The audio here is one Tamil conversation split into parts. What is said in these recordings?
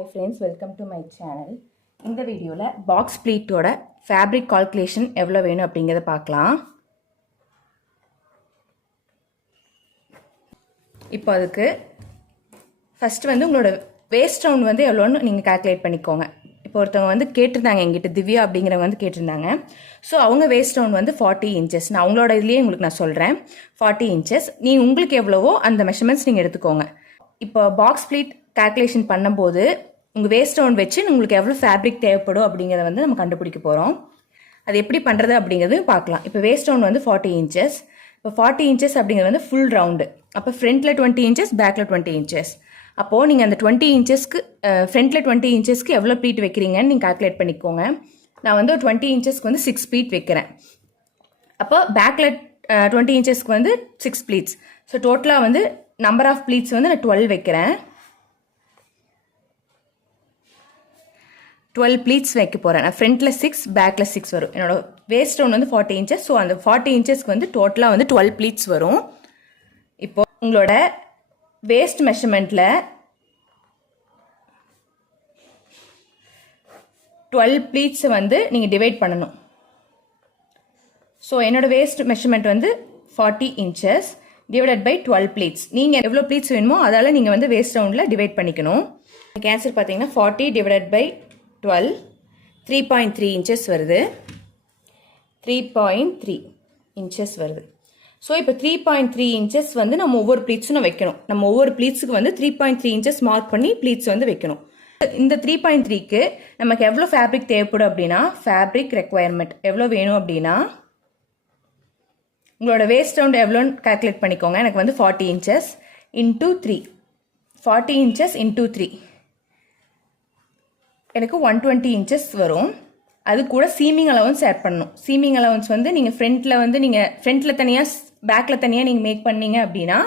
Hi friends, welcome to my channel. இந்த வீடியோல பாக்ஸ் ப்ளீட்டோட ஃபேப்ரிக் கால்குலேஷன் எவ்வளோ வேணும் அப்படிங்கிறத பார்க்கலாம். இப்போ அதுக்கு ஃபர்ஸ்ட் உங்களோட வேஸ்ட் ரவுண்ட் எவ்வளோன்னு நீங்கள் கால்குலேட் பண்ணிக்கோங்க. இப்போ ஒருத்தவங்க கேட்டிருந்தாங்க எங்கிட்ட, திவ்யா அப்படிங்கிறவங்க கேட்டிருந்தாங்க. ஸோ அவங்க வேஸ்ட் ரவுண்ட் 40 இன்ச்சஸ். நான் அவங்களோட இதுலேயே உங்களுக்கு நான் சொல்கிறேன் 40 இன்ச்சஸ். உங்களுக்கு எவ்வளவோ அந்த மெஷர்மெண்ட்ஸ் நீங்கள் எடுத்துக்கோங்க. இப்போ பாக்ஸ் ப்ளீட் கால்குலேஷன் பண்ணும்போது உங்கள் வேஸ்ட் ரவுண்ட் வச்சு உங்களுக்கு எவ்வளோ ஃபேப்ரிக் தேவைப்படும் அப்படிங்கிறத நம்ம கண்டுபிடிக்க போகிறோம். அது எப்படி பண்ணுறது அப்படிங்கிறது பார்க்கலாம். இப்போ வேஸ்ட் ரவுண்ட் 40 இன்ச்சஸ். இப்போ 40 இன்ச்சஸ் அப்படிங்கிறது ஃபுல் ரவுண்டு. அப்போ ஃப்ரண்ட்டில் 20 இன்ச்சஸ், பேக்கில் 20 இன்ச்சஸ். அப்போது நீங்கள் அந்த 20 இன்ச்சஸ்க்கு ஃப்ரண்ட்டில் 20 இன்ச்சஸ்க்கு எவ்வளோ ப்ளீட் வைக்கிறீங்கன்னு நீங்கள் கால்குலேட் பண்ணிக்கோங்க. நான் 20 இன்ச்சஸ்க்கு 6 ப்ளீட் வைக்கிறேன். அப்போ பேக்கில் 20 இன்ச்சஸ்க்கு 6 ப்ளீட்ஸ். ஸோ டோட்டலாக நம்பர் ஆஃப் ப்ளீட்ஸ் நான் 12 வைக்கிறேன். 12 ப்ளீட்ஸ் வைக்க போகிறேன். நான் ஃப்ரண்ட்டில் 6, பேக்கில் 6 வரும். என்னோட வேஸ்ட் ரவுண்ட் 40 இன்ச்சஸ். ஸோ அந்த 40 இன்ச்சஸ்க்கு டோட்டலாக 12 ப்ளீட்ஸ் வரும். இப்போ உங்களோட வேஸ்ட் மெஷர்மெண்ட்டில் 12 ப்ளீட்ஸை நீங்கள் டிவைட் பண்ணணும். ஸோ என்னோட waist measurement 40 inches divided by 12 pleats. நீங்கள் எவ்வளோ ப்ளீட்ஸ் வேணுமோ அதால் நீங்கள் வேஸ்ட் ரவுண்டில் டிவைட் பண்ணிக்கணும். எனக்கு ஆன்சர் பார்த்தீங்கன்னா 40 டிவைடட் பை 12 3.3 இன்ச்சஸ் வருது. 3.3 இன்ச்சஸ் வருது. ஸோ இப்போ 3.3 இன்ச்சஸ் நம்ம ஒவ்வொரு ப்ளீட்ஸும் வைக்கணும். நம்ம ஒவ்வொரு ப்ளீட்ஸுக்கு 3.3 இன்ச்சஸ் மார்க் பண்ணி ப்ளீட்ஸ் வைக்கணும். இந்த 3.3க்கு நமக்கு எவ்வளோ ஃபேப்ரிக் தேவைப்படும் அப்படின்னா, ஃபேப்ரிக் ரெக்குவயர்மெண்ட் எவ்வளோ வேணும் அப்படின்னா, உங்களோட வேஸ்ட் ரவுண்ட் எவ்வளோன்னு கால்குலேட் பண்ணிக்கோங்க. எனக்கு 40 இன்ச்சஸ் இன்டூ 3, 40 இன்ச்சஸ் இன்டூ 3 எனக்கு 120 இன்ச்சஸ் வரும். அது கூட சீமிங் அலவன்ஸ் ஆட் பண்ணணும். சீமிங் அலவன்ஸ் நீங்கள் ஃப்ரண்ட்டில் நீங்கள் ஃப்ரண்ட்டில் தனியாக, பேக்கில் தனியாக நீங்கள் மேக் பண்ணீங்க அப்படின்னா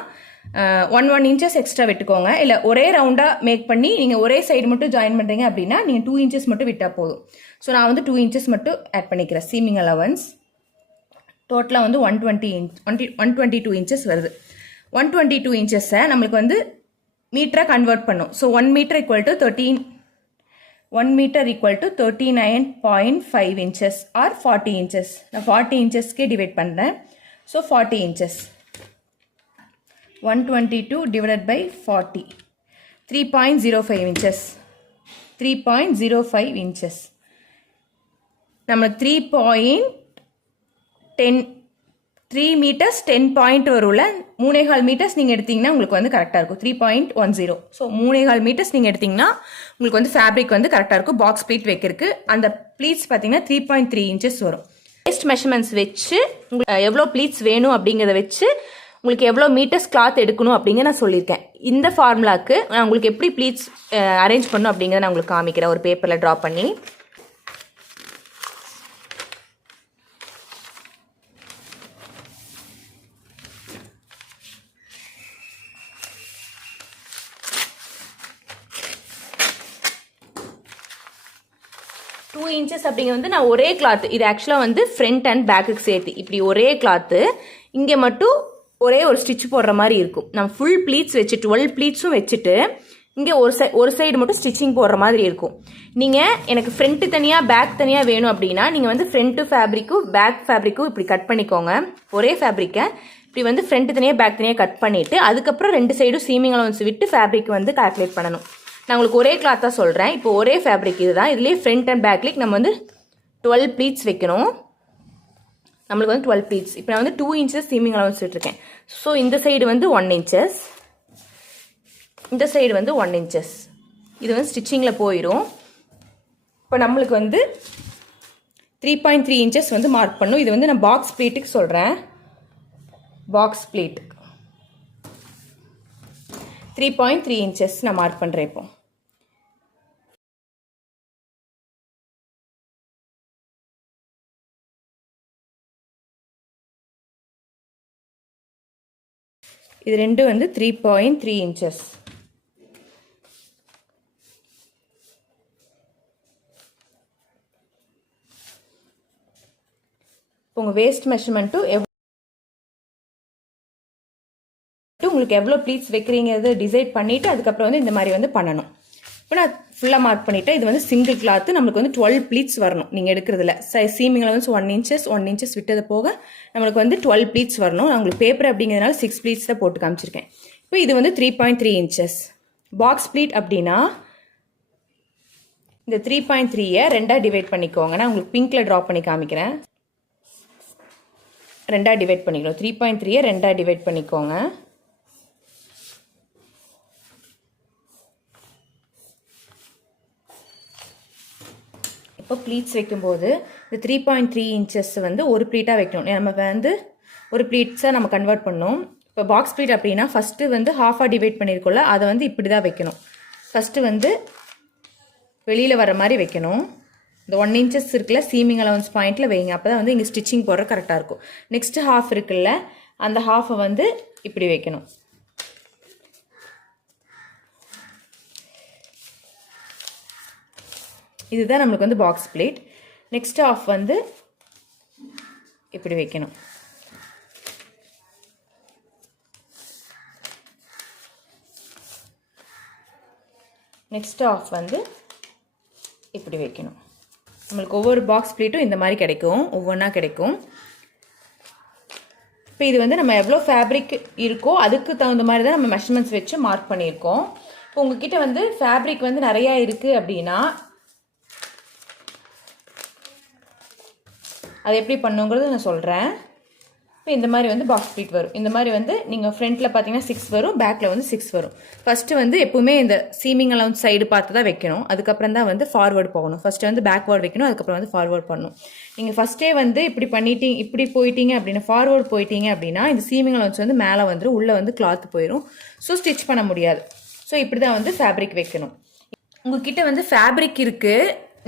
1 இன்ச்சஸ் எக்ஸ்ட்ரா விட்டுக்கோங்க. இல்லை ஒரே ரவுண்டாக மேக் பண்ணி நீங்கள் ஒரே சைடு மட்டும் ஜாயின் பண்ணுறீங்க அப்படின்னா நீங்கள் 2 இன்ச்சஸ் மட்டும் விட்டால் போதும். ஸோ நான் 2 இன்ச்சஸ் மட்டும் ஆட் பண்ணிக்கிறேன் சீமிங் அலவன்ஸ். டோட்டலாக 122 இன்ச்சஸ் வருது. 122 இன்ச்சஸை நம்மளுக்கு மீட்டராக கன்வெர்ட் பண்ணும். So 1 metre equal to 39.5 inches or 40 inches. நான் 40 inchesக்கே டிவைட் பண்ணுறேன். So 40 inches 122 divided by 40 3.05 inches. 3.05 inches நம்ம 3 meters 10 பாயிண்ட் வரும்ல, 3.25 மீட்டர்ஸ் நீங்கள் எடுத்தீங்கன்னா உங்களுக்கு கரெக்டாக இருக்கும். 3.10. ஸோ 3.25 மீட்டர்ஸ் நீங்கள் எடுத்தீங்கன்னா உங்களுக்கு ஃபேப்ரிக் கரெக்டாக இருக்கும் பாக்ஸ் ப்ளீட் வைக்கிறதுக்கு. அந்த ப்ளீட்ஸ் பார்த்தீங்கன்னா 3.3 இன்ச்சஸ் வரும். வேஸ்ட் மெஷர்மெண்ட்ஸ் வச்சு உங்களுக்கு எவ்வளோ ப்ளீட்ஸ் வேணும் அப்படிங்கிறத வச்சு உங்களுக்கு எவ்வளோ மீட்டர்ஸ் கிளாத் எடுக்கணும் அப்படிங்கிற நான் சொல்லியிருக்கேன். இந்த ஃபார்முலாக்கு நான் உங்களுக்கு எப்படி ப்ளீட்ஸ் அரேஞ்ச் பண்ணணும் அப்படிங்கிறத நான் உங்களுக்கு காமிக்கிறேன் ஒரு பேப்பரில் ட்ரா பண்ணி. இன்ச்சஸ் அப்படிங்கிறது நான் ஒரே கிளாத், இது ஆக்சுவலாக ஃப்ரண்ட் அண்ட் பேக்குக்கு சேர்த்து இப்படி ஒரே கிளாத்து, இங்கே மட்டும் ஒரே ஒரு ஸ்டிச் போடுற மாதிரி இருக்கும். நம்ம ஃபுல் ப்ளீட்ஸ் வச்சு 12 ப்ளீட்ஸும் வச்சுட்டு இங்கே ஒரு சைடு மட்டும் ஸ்டிச்சிங் போடுற மாதிரி இருக்கும். நீங்கள் எனக்கு ஃப்ரண்ட்டு தனியாக பேக் தனியாக வேணும் அப்படின்னா நீங்கள் ஃப்ரண்ட்டு ஃபேப்ரிக்கும் பேக் ஃபேப்ரிக்கும் இப்படி கட் பண்ணிக்கோங்க. ஒரே ஃபேப்ரிக்கை இப்படி ஃப்ரண்ட்டு தனியாக பேக் தனியாக கட் பண்ணிவிட்டு அதுக்கப்புறம் 2 சைடும் சீமிங் அலவன்ஸ் விட்டு ஃபேப்ரிக் கால்குலேட் பண்ணணும். நான் உங்களுக்கு ஒரே கிளாத்தாக சொல்கிறேன். இப்போ ஒரே ஃபேப்ரிக் இதுதான். இதுலேயே ஃப்ரண்ட் அண்ட் பேக்லேயே நம்ம 12 ப்ளீட்ஸ் வைக்கணும். நம்மளுக்கு 12 ப்ளீட்ஸ். இப்போ நான் 2 இன்ச்சஸ் சீமிங் அலவன்ஸ் விட்டுருக்கேன். ஸோ இந்த சைடு 1 இன்ச்சஸ், இந்த சைடு 1 இன்ச்சஸ். இது ஸ்டிச்சிங்கில் போயிடும். இப்போ நம்மளுக்கு 3.3 இன்ச்சஸ் மார்க் பண்ணும். இது நான் பாக்ஸ் ப்ளீட்டுக்கு சொல்கிறேன். பாக்ஸ் ப்ளீட் 3.3 இன்ச்சஸ் நான் மார்க் பண்ணுறேன். இப்போ இது ரெண்டு 3.3 இன்ச்சஸ். உங்கள் வேஸ்ட் மெஷர்மெண்ட்டும் உங்களுக்கு எவ்வளோ ப்ளீட்ஸ் வைக்கிறீங்கிறது டிசைட் பண்ணிவிட்டு அதுக்கப்புறம் இந்த மாதிரி பண்ணணும். இப்போ நான் ஃபுல்லாக மார்க் பண்ணிவிட்டேன். இது வந்து சிங்கிள் கிளாத்து, நம்மளுக்கு வந்து 12 ப்ளீட்ஸ் வரணும் நீங்கள் எடுக்கிறதுல. சீமிங்கில் வந்து 1 இன்ச்சஸ் விட்டது போக நம்மளுக்கு வந்து 12 ப்ளீட்ஸ் வரணும். நான் உங்களுக்கு பேப்பர் அப்படிங்கிறதுனால 6 ப்ளீட்ஸ் தான் போட்டு காமிச்சிருக்கேன். இப்போ இது வந்து 3.3 இன்ச்சஸ். பாக்ஸ் ப்ளீட் அப்படின்னா இந்த 3.3-ஐ 2ஆக டிவைட் பண்ணிக்கோங்க. நான் உங்களுக்கு பிங்க்கில் ட்ரா பண்ணி காமிக்கிறேன். 2ஆக டிவைட் பண்ணிக்கணும். 3.3-ஐ 2ஆக டிவைட் பண்ணிக்கோங்க. இப்போ ப்ளீட்ஸ் வைக்கும்போது இந்த 3.3 இன்ச்சஸ் வந்து ஒரு ப்ளீட்டாக வைக்கணும். நம்ம வந்து ஒரு ப்ளீட்ஸாக நம்ம கன்வெர்ட் பண்ணணும். இப்போ பாக்ஸ் ப்ளீட் அப்படின்னா ஃபஸ்ட்டு வந்து ஹாஃபாக டிவைட் பண்ணியிருக்கோம்ல, அதை வந்து இப்படி தான் வைக்கணும். ஃபஸ்ட்டு வந்து வெளியில் வர மாதிரி வைக்கணும். இந்த 1 இன்ச்சஸ் இருக்குல்ல, சீமிங் அலவன்ஸ் பாயிண்டில் வைங்க. அப்போ தான் வந்து இங்கே ஸ்டிச்சிங் போடுற கரெக்டாக இருக்கும். நெக்ஸ்ட்டு ஹாஃப் இருக்குல்ல, அந்த ஹாஃபை வந்து இப்படி வைக்கணும். இதுதான் நம்மளுக்கு வந்து பாக்ஸ் பிளேட். நெக்ஸ்ட் ஆஃப் வந்து இப்படி வைக்கணும். நெக்ஸ்ட் ஆஃப் வந்து இப்படி வைக்கணும். நம்மளுக்கு ஒவ்வொரு பாக்ஸ் பிளேட்டும் இந்த மாதிரி கிடைக்கும், ஒவ்வொன்றா கிடைக்கும். இப்போ இது வந்து நம்ம எவ்வளோ ஃபேப்ரிக் இருக்கோ அதுக்கு தகுந்த மாதிரி தான் நம்ம மெஷர்மெண்ட்ஸ் வச்சு மார்க் பண்ணியிருக்கோம். இப்போ உங்ககிட்ட வந்து ஃபேப்ரிக் வந்து நிறையா இருக்குது அப்படின்னா அது எப்படி பண்ணுங்கிறது நான் சொல்கிறேன். இப்போ இந்த மாதிரி வந்து பாக்ஸ் ப்ளீட் வரும். இந்த மாதிரி வந்து நீங்கள் ஃப்ரண்ட்டில் பார்த்தீங்கன்னா 6 வரும், பேக்கில் வந்து 6 வரும். ஃபஸ்ட்டு வந்து எப்பவுமே இந்த சீமிங் அலவுன்ஸ் சைடு பார்த்து தான் வைக்கணும். அதுக்கப்புறம் தான் வந்து ஃபார்வர்டு போகணும். ஃபஸ்ட்டு வந்து பேக்வேர்டு வைக்கணும், அதுக்கப்புறம் வந்து ஃபார்வர்ட் பண்ணணும். நீங்கள் ஃபஸ்ட்டே வந்து இப்படி பண்ணிட்டீங்க, இப்படி போயிட்டீங்க அப்படின்னா, ஃபார்வர்டு போயிட்டீங்க அப்படின்னா இந்த சீமிங் அலவுன்ஸ் வந்து மேலே வந்துடும், உள்ளே வந்து கிளாத் போயிடும். ஸோ ஸ்டிச் பண்ண முடியாது. ஸோ இப்படி தான் வந்து ஃபேப்ரிக் வைக்கணும். உங்ககிட்ட வந்து ஃபேப்ரிக் இருக்குது,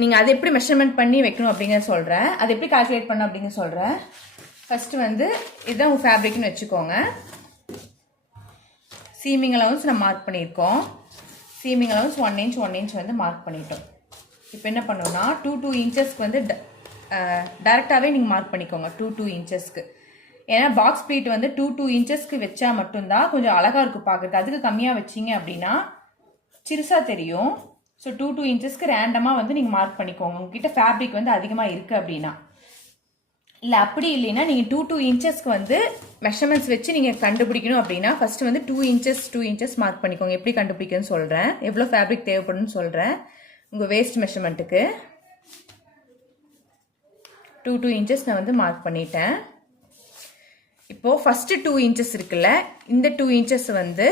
நீங்கள் அதை எப்படி மெஷர்மெண்ட் பண்ணி வைக்கணும் அப்படிங்கிறத சொல்கிறேன். அதை எப்படி கால்குலேட் பண்ணணும் அப்படிங்கிற சொல்கிறேன். ஃபஸ்ட்டு வந்து இதுதான் உங்கள் ஃபேப்ரிக்னு வச்சுக்கோங்க. சீமிங் அலவன்ஸ் நம்ம மார்க் பண்ணியிருக்கோம். சீமிங் அலவன்ஸ் 1 இன்ச் வந்து மார்க் பண்ணிட்டோம். இப்போ என்ன பண்ணோம்னா 2 இன்ச்சஸ்க்கு வந்து டேரெக்டாகவே நீங்கள் மார்க் பண்ணிக்கோங்க. 2 இன்ச்சஸ்க்கு. ஏன்னா பாக்ஸ் ப்ளீட் வந்து 2 இன்ச்சஸ்க்கு வச்சா மட்டும்தான் கொஞ்சம் அழகாக இருக்கும் பார்க்குறதுக்கு. அதுக்கு கம்மியாக வச்சிங்க அப்படின்னா சிறுசாக தெரியும். ஸோ 2 இன்ச்சஸ்க்கு ரேண்டமாக வந்து நீங்கள் மார்க் பண்ணிக்கோங்க. உங்ககிட்ட ஃபேப்ரிக் வந்து அதிகமாக இருக்குது அப்படின்னா. இல்லை அப்படி இல்லைன்னா நீங்கள் 2 இன்ச்சஸ்க்கு வந்து மெஷர்மெண்ட்ஸ் வச்சு நீங்கள் கண்டுபிடிக்கணும் அப்படின்னா ஃபஸ்ட்டு வந்து 2 இன்ச்சஸ் மார்க் பண்ணிக்கோங்க. எப்படி கண்டுபிடிக்கணும்னு சொல்கிறேன், எவ்வளோ ஃபேப்ரிக் தேவைப்படும்னு சொல்கிறேன். உங்கள் வேஸ்ட் மெஷர்மெண்ட்டுக்கு 2 இன்ச்சஸ் நான் வந்து மார்க் பண்ணிட்டேன். இப்போது ஃபஸ்ட்டு 2 இன்ச்சஸ் இருக்குல்ல, இந்த 2 இன்ச்சஸ் வந்து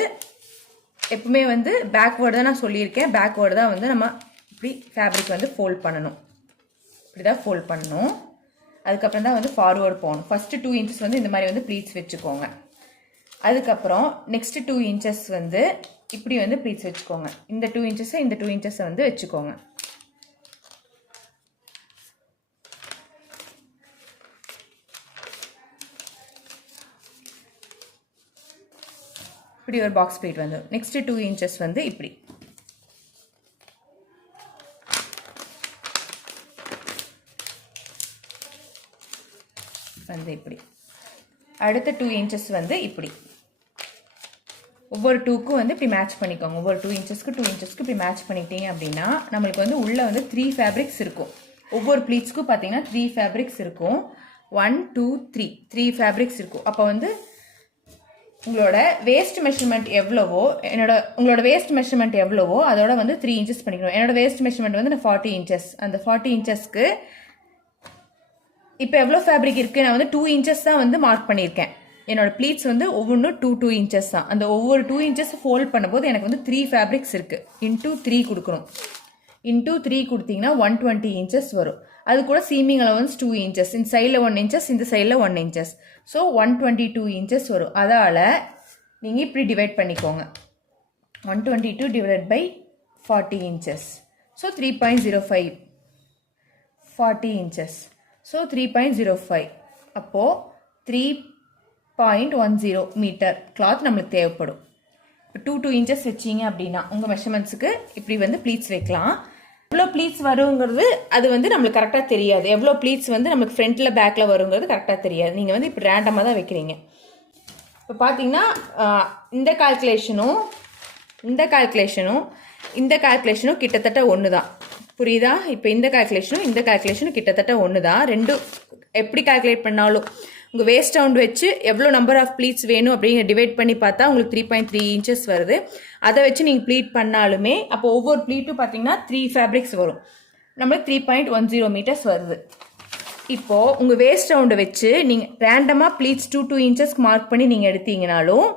எப்பவுமே வந்து பேக்வேர்டு தான் நான் சொல்லியிருக்கேன். பேக்வேர்டு தான் வந்து நம்ம இப்படி ஃபேப்ரிக் வந்து ஃபோல்ட் பண்ணணும். இப்படி தான் ஃபோல்ட் பண்ணணும். அதுக்கப்புறம் தான் வந்து ஃபார்வர்டு போகணும். ஃபஸ்ட்டு 2 இன்ச்சஸ் வந்து இந்த மாதிரி வந்து ப்ளீட்ஸ் வச்சுக்கோங்க. அதுக்கப்புறம் நெக்ஸ்ட்டு 2 இன்ச்சஸ் வந்து இப்படி வந்து ப்ளீட்ஸ் வச்சுக்கோங்க. இந்த 2 இன்ச்சஸை இந்த 2 இன்ச்சஸை வந்து வச்சுக்கோங்க. இப்படி ஒரு பாக்ஸ் ப்ளீட் வந்து நெக்ஸ்ட் 2 இன்ச்சஸ் வந்து இப்படி வந்து இப்படி. அடுத்த 2 இன்ச்சஸ் வந்து இப்படி. ஒவ்வொரு 2க்கும் வந்து இப்படி மேட்ச் பண்ணிக்கோங்க. ஒவ்வொரு 2 இன்ச்சஸ்க்கு இப்படி மேட்ச் பண்ணிட்டீங்க அப்படின்னா நம்மளுக்கு வந்து உள்ளே வந்து 3 ஃபேப்ரிக்ஸ் இருக்கும். ஒவ்வொரு ப்ளீட்ஸ்க்கும் பார்த்தீங்கன்னா 3 ஃபேப்ரிக்ஸ் இருக்கும். 1 2 3 ஃபேப்ரிக்ஸ் இருக்கும். அப்போ வந்து உங்களோட வேஸ்ட் மெஷர்மெண்ட் எவ்வளவோ, உங்களோட வேஸ்ட் மெஷர்மெண்ட் எவ்வளவோ அதோட வந்து 3 இன்ச்சஸ் பண்ணிக்கணும். என்னோட வேஸ்ட் மெஷர்மெண்ட் வந்து நான் 40 இன்ச்சஸ். அந்த 40 இன்ச்சஸ்க்கு இப்போ எவ்வளோ ஃபேப்ரிக் இருக்குது, நான் வந்து 2 இன்ச்சஸ் தான் வந்து மார்க் பண்ணியிருக்கேன். என்னோட ப்ளீட்ஸ் வந்து ஒவ்வொன்றும் 2 இன்ச்சஸ் தான். அந்த ஒவ்வொரு 2 இன்ச்சஸ் ஃபோல்ட் பண்ணும்போது எனக்கு வந்து 3 ஃபேப்ரிக்ஸ் இருக்குது. இன்டூ 3 கொடுக்கணும். இன்டூ 3 கொடுத்தீங்கன்னா 120 இன்ச்சஸ் வரும். அது கூட சீமிங் அலவன்ஸ் 2 இன்ச்சஸ், இந்த சைடில் 1 இன்ச்சஸ், இந்த சைடில் 1 இன்ச்சஸ். ஸோ 122 இன்ச்சஸ் வரும். அதால் நீங்கள் இப்படி டிவைட் பண்ணிக்கோங்க. 122 divide by 40 inches. So 3.05 40 inches. So 3.05. அப்போது 3.10 மீட்டர் கிளாத் நம்மளுக்கு தேவைப்படும். இப்போ 2 இன்ச்சஸ் வச்சிங்க அப்படின்னா உங்கள் மெஷர்மெண்ட்ஸுக்கு இப்படி வந்து ப்ளீட்ஸ் வைக்கலாம். எவ்வளோ ப்ளீட்ஸ் வருங்கிறது அது வந்து நம்மளுக்கு கரெக்டாக தெரியாது. எவ்வளோ ப்ளீட்ஸ் வந்து நம்மளுக்கு ஃப்ரண்ட்டில் பேக்கில் வருங்கிறது கரெக்டாக தெரியாது. நீங்கள் வந்து இப்படி ரேண்டமாக தான் வைக்கிறீங்க. இப்போ பார்த்தீங்கன்னா இந்த கால்குலேஷனும் இந்த கால்குலேஷனும் கிட்டத்தட்ட ஒன்று தான். புரியுதா? இப்போ இந்த கால்குலேஷனும் கிட்டத்தட்ட ஒன்று தான். ரெண்டும் எப்படி கால்குலேட் பண்ணாலும் உங்கள் வேஸ்ட் ரவுண்ட் வச்சு எவ்வளோ நம்பர் ஆஃப் ப்ளீட்ஸ் வேணும் அப்படிங்கிற டிவைட் பண்ணி பார்த்தா உங்களுக்கு 3.3 இன்ச்சஸ் வருது. அதை வச்சு நீங்கள் ப்ளீட் பண்ணாலுமே அப்போ ஒவ்வொரு ப்ளீட்டும் பார்த்தீங்கன்னா 3 ஃபேப்ரிக்ஸ் வரும். நம்மளுக்கு 3.10 மீட்டர்ஸ் வருது. இப்போது உங்கள் வேஸ்ட் ரவுண்டை வச்சு நீங்கள் ரேண்டமாக ப்ளீட்ஸ் 2 இன்ச்சஸ்க்கு மார்க் பண்ணி நீங்கள் எடுத்தீங்கனாலும்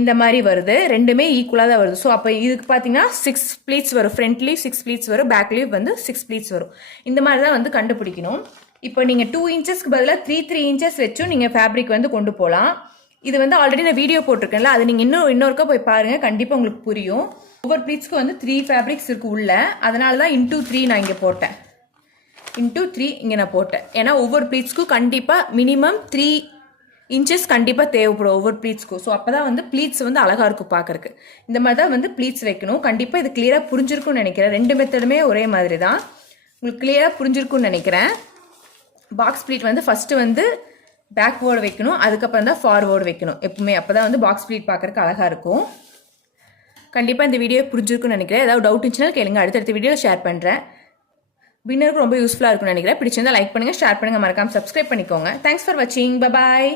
இந்த மாதிரி வருது. ரெண்டுமே ஈக்குவலாக தான் வருது. ஸோ அப்போ இதுக்கு பார்த்தீங்கன்னா 6 ப்ளீட்ஸ் வரும். ஃப்ரண்ட்லேயும் 6 ப்ளீட்ஸ் வரும், பேக்லேயும் வந்து 6 ப்ளீட்ஸ் வரும். இந்த மாதிரி தான் வந்து கண்டுபிடிக்கணும். இப்போ நீங்கள் 2 இன்ச்சஸ்க்கு பதிலாக 3 இன்ச்சஸ் வச்சும் நீங்கள் ஃபேப்ரிக் வந்து கொண்டு போகலாம். இது வந்து ஆல்ரெடி நான் வீடியோ போட்டிருக்கேன்ல, அது நீங்கள் இன்னொருக்கா போய் பாருங்கள், கண்டிப்பாக உங்களுக்கு புரியும். ஒவ்வொரு ப்ளீட்ஸ்க்கு வந்து 3 ஃபேப்ரிக்ஸ் இருக்குது உள்ள. அதனால தான் இன்டூ 3 நான் இங்கே போட்டேன். இன்டூ 3 இங்கே நான் போட்டேன். ஏன்னா ஒவ்வொரு ப்ளீட்ஸ்க்கும் கண்டிப்பாக மினிமம் 3 இன்ச்சஸ் கண்டிப்பாக தேவைப்படும் ஒவ்வொரு ப்ளீட்ஸ்க்கும். ஸோ அப்போ தான் வந்து ப்ளீட்ஸ் வந்து அழகாக இருக்கும் பார்க்குறக்கு. இந்த மாதிரி தான் வந்து ப்ளீட்ஸ் வைக்கணும். கண்டிப்பாக இது கிளியராக புரிஞ்சிருக்கும்னு நினைக்கிறேன். 2 மெத்தடுமே ஒரே மாதிரி தான். உங்களுக்கு கிளியராக புரிஞ்சிருக்கும்னு நினைக்கிறேன். பாக்ஸ் ப்ளீட் வந்து ஃபஸ்ட்டு வந்து பேக்வேர்டு வைக்கணும், அதுக்கப்புறம் தான் ஃபார்வேர்டு வைக்கணும் எப்பவுமே. அப்போ தான் வந்து பாக்ஸ் ப்ளீட் பார்க்குறக்கு அழகாக இருக்கும். கண்டிப்பாக இந்த வீடியோ புரிஞ்சிருக்குன்னு நினைக்கிறேன். ஏதாவது டவுட் இருந்துச்சுன்னா கேளுங்க, அடுத்தடுத்த வீடியோ ஷேர் பண்ணுறேன். பின்னருக்கு ரொம்ப யூஸ்ஃபுல்லாக இருக்கும்னு நினைக்கிறேன். பிடிச்சிருந்தா லைக் பண்ணுங்கள், ஷேர் பண்ணுங்கள், மறக்காமல் சப்ஸ்கிரைப் பண்ணிக்கோங்க. தேங்க்ஸ் ஃபார் வாட்சிங். Bye bye.